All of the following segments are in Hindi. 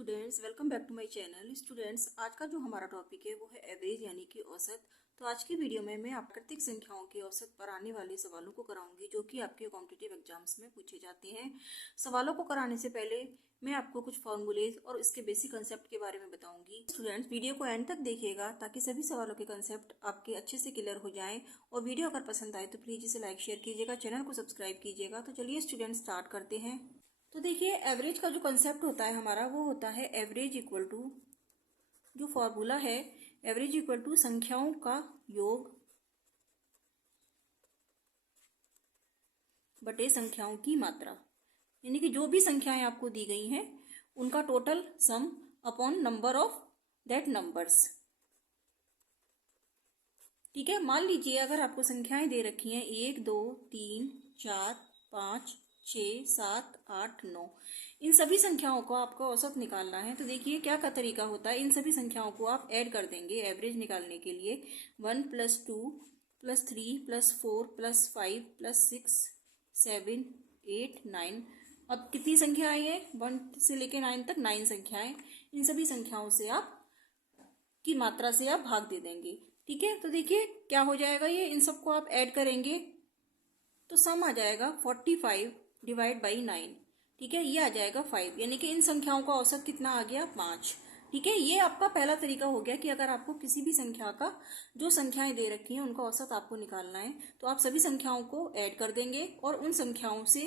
Students, welcome back to my channel. Students, आज का जो हमारा टॉपिक है वो है एवरेज यानी कि औसत। तो आज की वीडियो में मैं प्राकृतिक संख्याओं के औसत पर आने वाले सवालों को कराऊंगी जो कि आपके कॉम्पिटिटिव एग्जाम्स में पूछे जाते हैं। सवालों को कराने से पहले मैं आपको कुछ फॉर्मूलेज और इसके बेसिक कंसेप्ट के बारे में बताऊंगी। स्टूडेंट्स, वीडियो को एंड तक देखिएगा ताकि सभी सवालों के कंसेप्ट आपके अच्छे से क्लियर हो जाएं। और वीडियो अगर पसंद आए तो प्लीज इसे लाइक शेयर कीजिएगा, चैनल को सब्सक्राइब कीजिएगा। तो चलिए स्टूडेंट्स, स्टार्ट करते हैं। तो देखिए, एवरेज का जो कंसेप्ट होता है हमारा वो होता है एवरेज इक्वल टू, जो फॉर्मूला है एवरेज इक्वल टू संख्याओं का योग बटे संख्याओं की मात्रा। यानी कि जो भी संख्याएं आपको दी गई हैं उनका total sum upon number of that numbers. ठीक है, मान लीजिए अगर आपको संख्याएं दे रखी हैं 1 2 3 4 5 6 7 8 9, इन सभी संख्याओं को आपको औसत निकालना है। तो देखिए क्या का तरीका होता है, इन सभी संख्याओं को आप ऐड कर देंगे एवरेज निकालने के लिए। 1 + 2 + 3 + 4 + 5 + 6 7 8 9। अब कितनी संख्या आई है? 1 से लेकर 9 तक 9 संख्याएं। इन सभी संख्याओं से आप की मात्रा से आप भाग दे देंगे। ठीक है, तो देखिए क्या हो जाएगा, ये इन सबको आप ऐड करेंगे तो सम आ जाएगा 45 डिवाइड बाई 9। ठीक है, ये आ जाएगा 5, यानी कि इन संख्याओं का औसत कितना आ गया? 5। ठीक है, ये आपका पहला तरीका हो गया कि अगर आपको किसी भी संख्या का, जो संख्याएं दे रखी हैं उनका औसत आपको निकालना है तो आप सभी संख्याओं को ऐड कर देंगे और उन संख्याओं से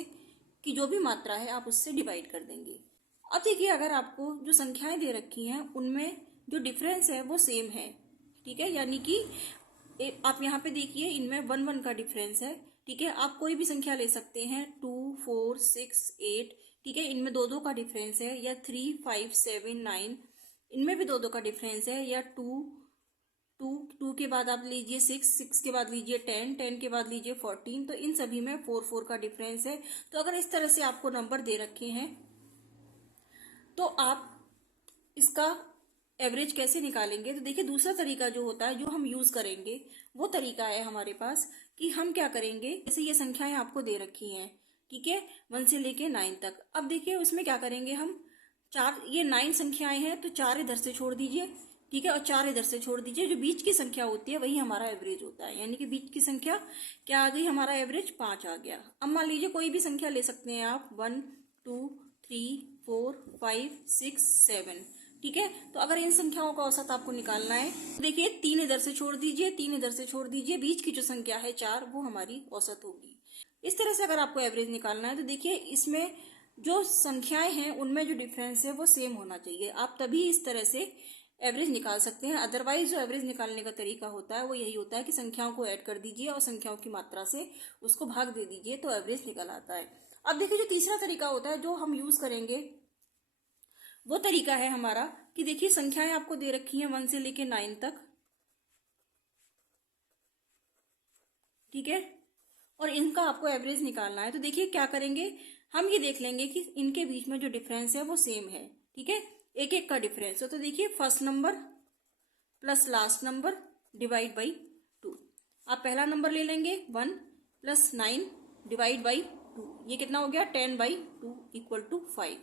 की जो भी मात्रा है आप उससे डिवाइड कर देंगे। अब देखिए, अगर आपको जो संख्याएं दे रखी हैं उनमें जो डिफरेंस है वो सेम है। ठीक है, यानी कि आप यहाँ पे देखिए इनमें 1 1 का डिफरेंस है। ठीक है, आप कोई भी संख्या ले सकते हैं, 2 4 6 8। ठीक है, इनमें 2 2 का डिफरेंस है, या 3 5 7 9, इनमें भी 2 2 का डिफरेंस है, या 2 2 2 के बाद आप लीजिए 6 6 के बाद लीजिए 10 10 के बाद लीजिए 14। तो इन सभी में 4 4 का डिफरेंस है। तो अगर इस तरह से आपको नंबर दे रखे हैं तो आप इसका एवरेज कैसे निकालेंगे? तो देखिए, दूसरा तरीका जो होता है जो हम यूज करेंगे वो तरीका है हमारे पास कि हम क्या करेंगे, जैसे ये संख्याएं आपको दे रखी हैं, ठीक है, 1 से लेके 9 तक। अब देखिए उसमें क्या करेंगे हम, ये 9 संख्याएं हैं तो 4 इधर से छोड़ दीजिए। ठीक है, और 4 इधर से छोड़ दीजिए। जो बीच की संख्या होती है वही हमारा एवरेज होता है, यानी कि बीच की संख्या क्या आ गई, हमारा एवरेज 5 आ गया। अब मान लीजिए कोई भी संख्या ले सकते हैं आप, 1 2 3 4 5 6 7। ठीक है, तो अगर इन संख्याओं का औसत आपको निकालना है, देखिए 3 इधर से छोड़ दीजिए, 3 इधर से छोड़ दीजिए, बीच की जो संख्या है 4 वो हमारी औसत होगी। इस तरह से अगर आपको एवरेज निकालना है तो देखिए इसमें जो संख्याएं हैं उनमें जो डिफरेंस है वो सेम होना चाहिए, आप तभी इस तरह से एवरेज निकाल सकते हैं। अदरवाइज जो एवरेज निकालने का तरीका होता है वो यही होता है कि संख्याओं को ऐड कर दीजिए और संख्याओं की मात्रा से उसको भाग दे दीजिए तो एवरेज निकल आता है। अब देखिए, जो तीसरा तरीका होता है जो हम यूज करेंगे वो तरीका है हमारा कि देखिए संख्याएं आपको दे रखी हैं 1 से लेके 9 तक। ठीक है, और इनका आपको एवरेज निकालना है। तो देखिए क्या करेंगे, हम ये देख लेंगे कि इनके बीच में जो डिफरेंस है वो सेम है। ठीक है, एक एक का डिफरेंस हो। तो देखिए first number plus last number divide by 2। आप पहला नंबर ले लेंगे 1 + 9 डिवाइड बाई 2, ये कितना हो गया 10/2 = 5।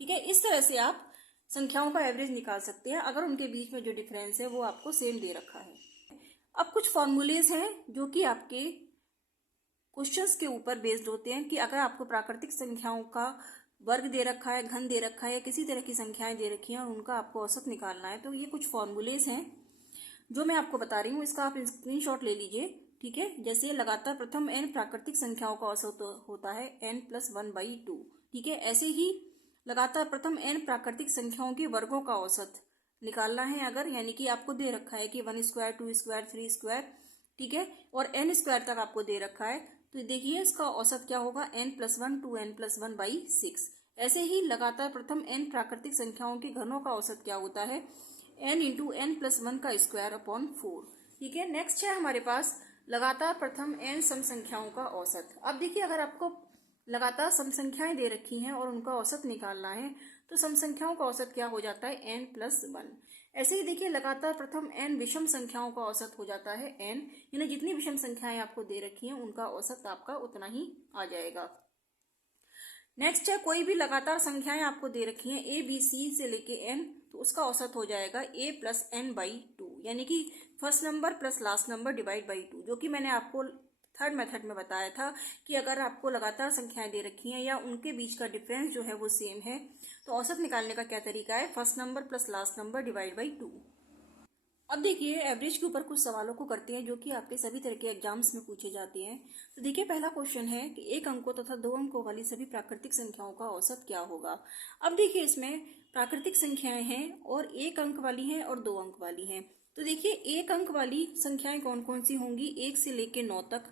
ठीक है, इस तरह से आप संख्याओं का एवरेज निकाल सकते हैं अगर उनके बीच में जो डिफरेंस है वो आपको सेम दे रखा है। अब कुछ फॉर्मूलेज हैं जो कि आपके क्वेश्चंस के ऊपर बेस्ड होते हैं कि अगर आपको प्राकृतिक संख्याओं का वर्ग दे रखा है, घन दे रखा है, या किसी तरह की संख्याएं दे रखी हैं और उनका आपको औसत निकालना है, तो ये कुछ फॉर्मूलेज हैं जो मैं आपको बता रही हूँ, इसका आप स्क्रीनशॉट ले लीजिए। ठीक है, जैसे लगातार प्रथम n प्राकृतिक संख्याओं का औसत होता है n + 1/2। ठीक है, ऐसे ही लगातार प्रथम n प्राकृतिक संख्याओं के वर्गों का औसत निकालना है अगर, यानी कि आपको दे रखा है कि 1 स्क्वायर 2 स्क्वायर 3 स्क्वायर, ठीक है, और n स्क्वायर तक आपको दे रखा है, तो देखिए इसका औसत क्या होगा, n + 1 2n + 1/6। ऐसे ही लगातार प्रथम n प्राकृतिक संख्याओं के घनों का औसत क्या होता है, n × n + 1 का स्क्वायर अपॉन 4। ठीक है, नेक्स्ट है हमारे पास लगातार प्रथम n सम संख्याओं का औसत। अब देखिए अगर आपको लगातार सम संख्याएं दे रखी हैं और उनका औसत निकालना है तो सम संख्याओं का औसत क्या हो जाता है, n + 1। ऐसे ही देखिए लगातार प्रथम n विषम संख्याओं का औसत हो जाता है n, यानी जितनी विषम संख्याएं आपको दे रखी हैं उनका औसत आपका उतना ही आ जाएगा। नेक्स्ट है कोई भी लगातार संख्याएं आपको दे रखी हैं ए बी सी से लेके एन, तो उसका औसत हो जाएगा ए प्लस एन बाई टू, यानी कि first number plus last number divide by two, जो कि मैंने आपको थर्ड मेथड में बताया था कि अगर आपको लगातार संख्याएं दे रखी हैं या उनके बीच का डिफरेंस जो है वो सेम है, तो औसत निकालने का क्या तरीका है, first number plus last number divide by two. अब देखिए एवरेज के ऊपर कुछ सवालों को करते हैं जो कि आपके सभी तरह के एग्जाम्स में पूछे जाते हैं। तो देखिए पहला क्वेश्चन है कि एक अंकों तथा दो अंकों वाली सभी प्राकृतिक संख्याओं का औसत क्या होगा। अब देखिए इसमें प्राकृतिक संख्याएं हैं और एक अंक वाली हैं और दो अंक वाली हैं। तो देखिए एक अंक वाली संख्याएं कौन कौन सी होंगी, 1 से लेकर 9 तक,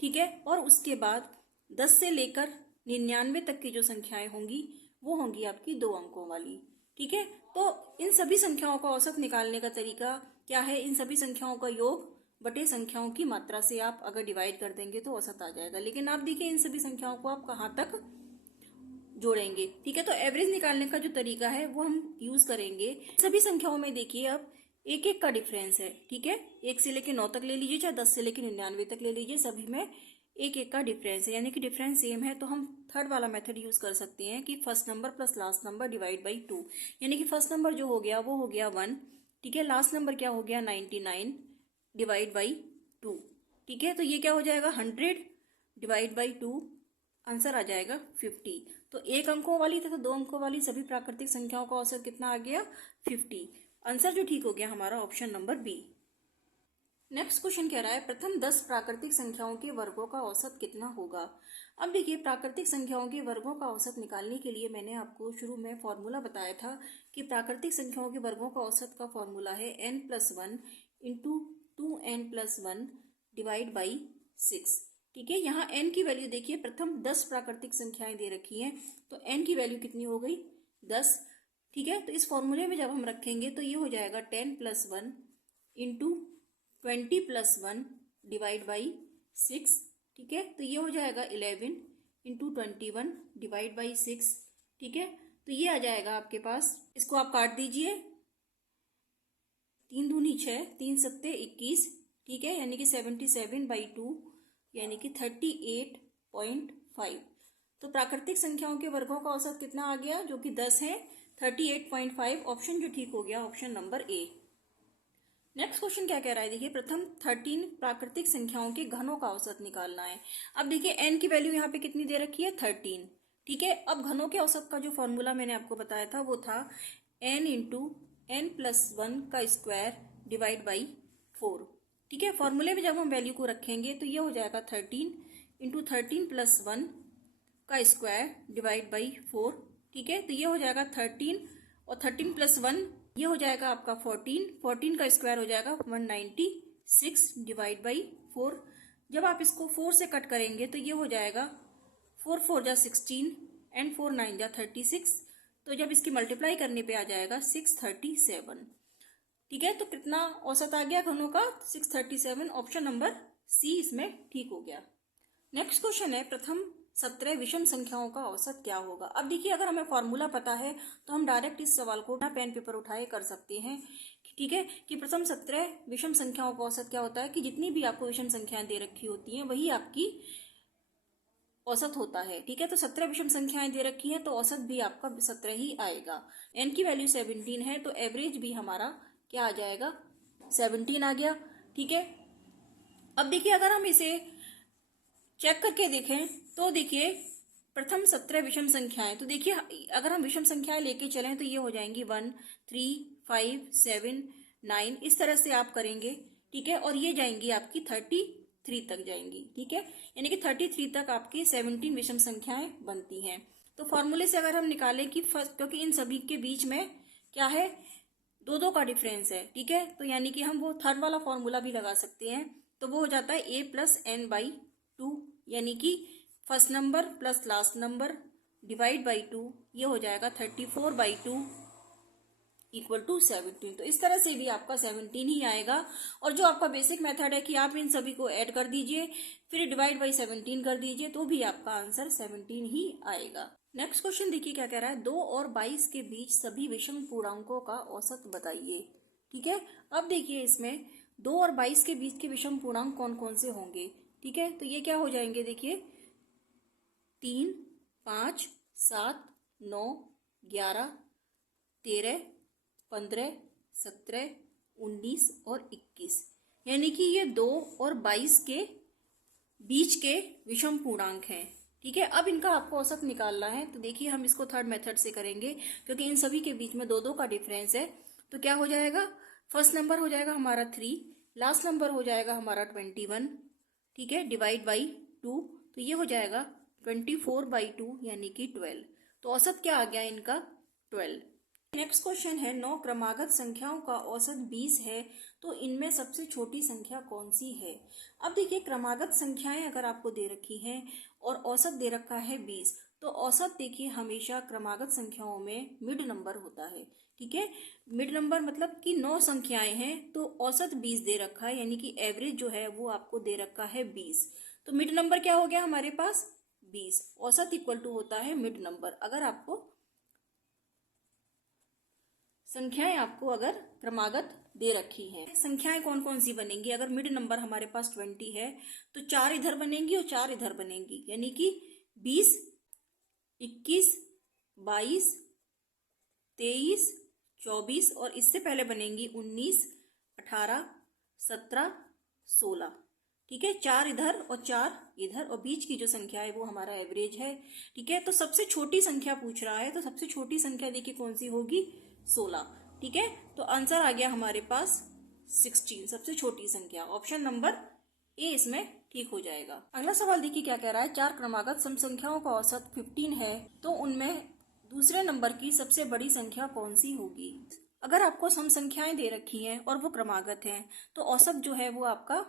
ठीक है, और उसके बाद 10 से लेकर 99 तक की जो संख्याएं होंगी वो होंगी आपकी दो अंकों वाली, ठीक है। तो इन सभी संख्याओं का औसत निकालने का तरीका क्या है, इन सभी संख्याओं का योग बटे संख्याओं की मात्रा से आप अगर डिवाइड कर देंगे तो औसत आ जाएगा। लेकिन आप देखिए इन सभी संख्याओं को आप कहाँ तक जोड़ेंगे, ठीक है। तो एवरेज निकालने का जो तरीका है वो हम यूज करेंगे। सभी संख्याओं में देखिए अब एक एक का डिफरेंस है, ठीक है, 1 से लेकर 9 तक ले लीजिए, चाहे 10 से लेकर 99 तक ले लीजिए, सभी में एक एक का डिफरेंस है, यानी कि डिफरेंस सेम है। तो हम थर्ड वाला मेथड यूज कर सकते हैं कि first number plus last number divide by two, यानी कि फर्स्ट नंबर जो हो गया वो हो गया 1, ठीक है, लास्ट नंबर क्या हो गया 99 डिवाइड बाई टू, ठीक है। तो ये क्या हो जाएगा 100 डिवाइड बाई टू, आंसर आ जाएगा 50। तो एक अंकों वाली तथा दो अंकों वाली सभी प्राकृतिक संख्याओं का औसत कितना आ गया 50। आंसर जो ठीक हो गया हमारा option number B. Next question कह रहा है प्रथम 10 प्राकृतिक संख्याओं के वर्गों का औसत कितना होगा। अब देखिए प्राकृतिक संख्याओं के वर्गों का औसत निकालने के लिए मैंने आपको शुरू में फॉर्मूला बताया था कि प्राकृतिक संख्याओं के वर्गों का औसत का फॉर्मूला है n+1 into 2n+1 divide by 6, ठीक है। यहाँ n की वैल्यू देखिए प्रथम 10 प्राकृतिक संख्याएं दे रखी हैं, तो n की वैल्यू कितनी हो गई 10, ठीक है। तो इस फॉर्मूले में जब हम रखेंगे तो ये हो जाएगा 10+1 इंटू 20+1 डिवाइड बाई 6, ठीक है। तो ये हो जाएगा 11 इंटू 21 डिवाइड बाई 6, ठीक है। तो ये आ जाएगा आपके पास, इसको आप काट दीजिए, 3 दूनी 6, 3 सत्ते 21, ठीक है, यानी कि 77/2 यानी कि 38.5। तो प्राकृतिक संख्याओं के वर्गों का औसत कितना आ गया जो कि 10 है, 38.5। ऑप्शन जो ठीक हो गया option number A. Next question क्या कह रहा है, देखिए प्रथम 13 प्राकृतिक संख्याओं के घनों का औसत निकालना है। अब देखिए n की वैल्यू यहाँ पे कितनी दे रखी है 13, ठीक है। अब घनों के औसत का जो फॉर्मूला मैंने आपको बताया था वो था n इंटू n+1 का स्क्वायर डिवाइड बाई 4, ठीक है। फॉर्मूले में जब हम वैल्यू को रखेंगे तो ये हो जाएगा 13 इंटू 13+1 का स्क्वायर डिवाइड बाई 4, ठीक है। तो ये हो जाएगा 13 और 13+1 ये हो जाएगा आपका 14 का स्क्वायर हो जाएगा 196 डिवाइड बाई 4। जब आप इसको 4 से कट करेंगे तो ये हो जाएगा 4 4 जा 16 एंड 4 9 जा 36। तो जब इसकी मल्टीप्लाई करने पे आ जाएगा 637, ठीक है। तो कितना औसत आ गया घनों का 637, ऑप्शन नंबर सी इसमें ठीक हो गया। नेक्स्ट क्वेश्चन है प्रथम 17 विषम संख्याओं का औसत क्या होगा। अब देखिए अगर हमें फॉर्मूला पता है तो हम डायरेक्ट इस सवाल को बिना पेन पेपर उठाए कर सकते हैं, ठीक है, कि प्रथम 17 विषम संख्याओं का औसत क्या होता है कि जितनी भी आपको विषम संख्याएं दे रखी होती हैं वही आपकी औसत होता है, ठीक है। तो 17 विषम संख्याएं दे रखी हैं तो औसत भी आपका 17 ही आएगा। n की वैल्यू 17 है तो एवरेज भी हमारा क्या आ जाएगा 17 आ गया, ठीक है। अब देखिए अगर हम इसे चेक करके देखें तो देखिए प्रथम 17 विषम संख्याएं, तो देखिए अगर हम विषम संख्याएं लेके चलें तो ये हो जाएंगी 1 3 5 7 9, इस तरह से आप करेंगे, ठीक है, और ये जाएंगी आपकी 33 तक जाएंगी, ठीक है, यानी कि 33 तक आपकी 17 विषम संख्याएं बनती हैं। तो फॉर्मूले से अगर हम निकालें कि फर्स्ट, क्योंकि इन सभी के बीच में क्या है 2 का डिफरेंस है, ठीक है, तो यानी कि हम वो थर्ड वाला फॉर्मूला भी लगा सकते हैं। तो वो हो जाता है a+n/2, यानी कि first number plus last number divide by 2, ये हो जाएगा 34/2 इक्वल टू 17। तो इस तरह से भी आपका 17 ही आएगा। और जो आपका बेसिक मेथड है कि आप इन सभी को ऐड कर दीजिए फिर डिवाइड बाई 17 कर दीजिए तो भी आपका आंसर 17 ही आएगा। नेक्स्ट क्वेश्चन देखिए क्या कह रहा है, 2 और 22 के बीच सभी विषम पूर्णांकों का औसत बताइए, ठीक है। अब देखिए इसमें 2 और 22 के बीच के विषम पूर्णांक कौन कौन से होंगे, ठीक है। तो ये क्या हो जाएंगे देखिए 3 5 7, 9, 11, 13, 15, 17, 19 और 21, यानी कि ये 2 और 22 के बीच के विषम पूर्णांक हैं। ठीक है, अब इनका आपको औसत निकालना है। तो देखिए हम इसको थर्ड मेथड से करेंगे, क्योंकि इन सभी के बीच में 2-2 का डिफरेंस है। तो क्या हो जाएगा, फर्स्ट नंबर हो जाएगा हमारा 3, लास्ट नंबर हो जाएगा हमारा 21, ठीक है, डिवाइड बाई 2, तो ये हो जाएगा 24/2 यानी कि 12। तो औसत क्या आ गया इनका, 12। नेक्स्ट क्वेश्चन है, 9 क्रमागत संख्याओं का औसत 20 है, तो इनमें सबसे छोटी संख्या कौन सी है। अब देखिए क्रमागत संख्याएं अगर आपको दे रखी हैं और औसत दे रखा है 20, तो औसत देखिए हमेशा क्रमागत संख्याओं में मिड नंबर होता है। ठीक है, मिड नंबर मतलब कि 9 संख्याएं हैं तो औसत 20 दे रखा है, यानी कि एवरेज जो है वो आपको दे रखा है 20। तो मिड नंबर क्या हो गया हमारे पास, 20। औसत इक्वल टू होता है मिड नंबर। अगर आपको संख्याएं आपको अगर क्रमागत दे रखी हैं, संख्याएं कौन कौन सी बनेंगी, अगर मिड नंबर हमारे पास 20 है तो 4 इधर बनेंगी और 4 इधर बनेंगी, यानी कि 20, 21, 22, 23, 24 और इससे पहले बनेंगी 19, 18, 17, 16। ठीक है, 4 इधर और 4 इधर और बीच की जो संख्या है वो हमारा एवरेज है। ठीक है, तो सबसे छोटी संख्या पूछ रहा है, तो सबसे छोटी संख्या देखिए कौन सी होगी, 16। ठीक है, तो आंसर आ गया हमारे पास 16, सबसे छोटी संख्या। ऑप्शन नंबर ए इसमें ठीक हो जाएगा। अगला सवाल देखिए क्या कह रहा है, 4 क्रमागत सम संख्याओं का औसत 15 है, तो उनमें दूसरे नंबर की सबसे बड़ी संख्या कौन सी होगी। अगर आपको सम संख्याएं दे रखी हैं और वो क्रमागत हैं, तो औसत जो है वो आपका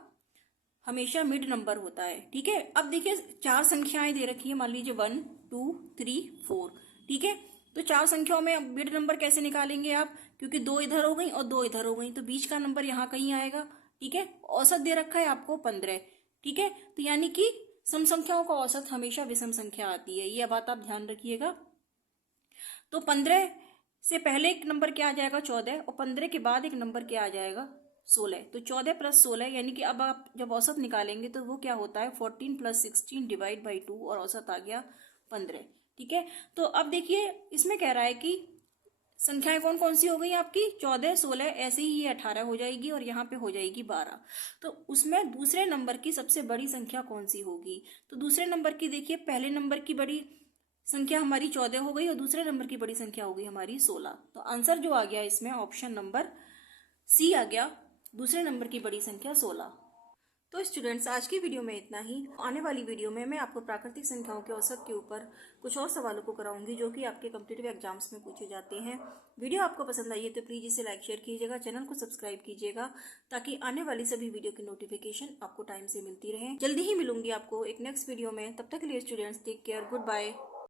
हमेशा मिड नंबर होता है। ठीक है, अब देखिए 4 संख्याएं दे रखी है, मान लीजिए 1, 2, 3, 4। ठीक है, तो 4 संख्याओं में मिड नंबर कैसे निकालेंगे आप, क्योंकि 2 इधर हो गई और 2 इधर हो गई, तो बीच का नंबर यहाँ कहीं आएगा। ठीक है, औसत दे रखा है आपको 15। ठीक है, तो यानी कि सम संख्याओं का औसत हमेशा विषम संख्या आती है, यह बात आप ध्यान रखिएगा। तो 15 से पहले एक नंबर क्या आ जाएगा, 14, और 15 के बाद एक नंबर क्या आ जाएगा, 16। तो 14 + 16, यानी कि अब आप जब औसत निकालेंगे तो वो क्या होता है, 14 + 16 डिवाइड बाई 2 और औसत आ गया 15। ठीक है, तो अब देखिए इसमें कह रहा है कि संख्याएं कौन कौन सी हो गई आपकी, 14, 16, ऐसे ही ये 18 हो जाएगी और यहाँ पे हो जाएगी 12। तो उसमें दूसरे नंबर की सबसे बड़ी संख्या कौन सी होगी, तो दूसरे नंबर की देखिए, पहले नंबर की बड़ी संख्या हमारी 14 हो गई और दूसरे नंबर की बड़ी संख्या हो गई हमारी 16। तो आंसर जो आ गया इसमें ऑप्शन नंबर सी आ गया, दूसरे नंबर की बड़ी संख्या 16। तो स्टूडेंट्स आज की वीडियो में इतना ही। आने वाली वीडियो में मैं आपको प्राकृतिक संख्याओं के औसत के ऊपर कुछ और सवालों को कराऊंगी जो कि आपके कॉम्पिटिटिव एग्जाम्स में पूछे जाते हैं। वीडियो आपको पसंद आई है तो प्लीज़ इसे लाइक शेयर कीजिएगा, चैनल को सब्सक्राइब कीजिएगा, ताकि आने वाली सभी वीडियो की नोटिफिकेशन आपको टाइम से मिलती रहे। जल्दी ही मिलूंगी आपको एक नेक्स्ट वीडियो में, तब तक के लिए students take care, good bye.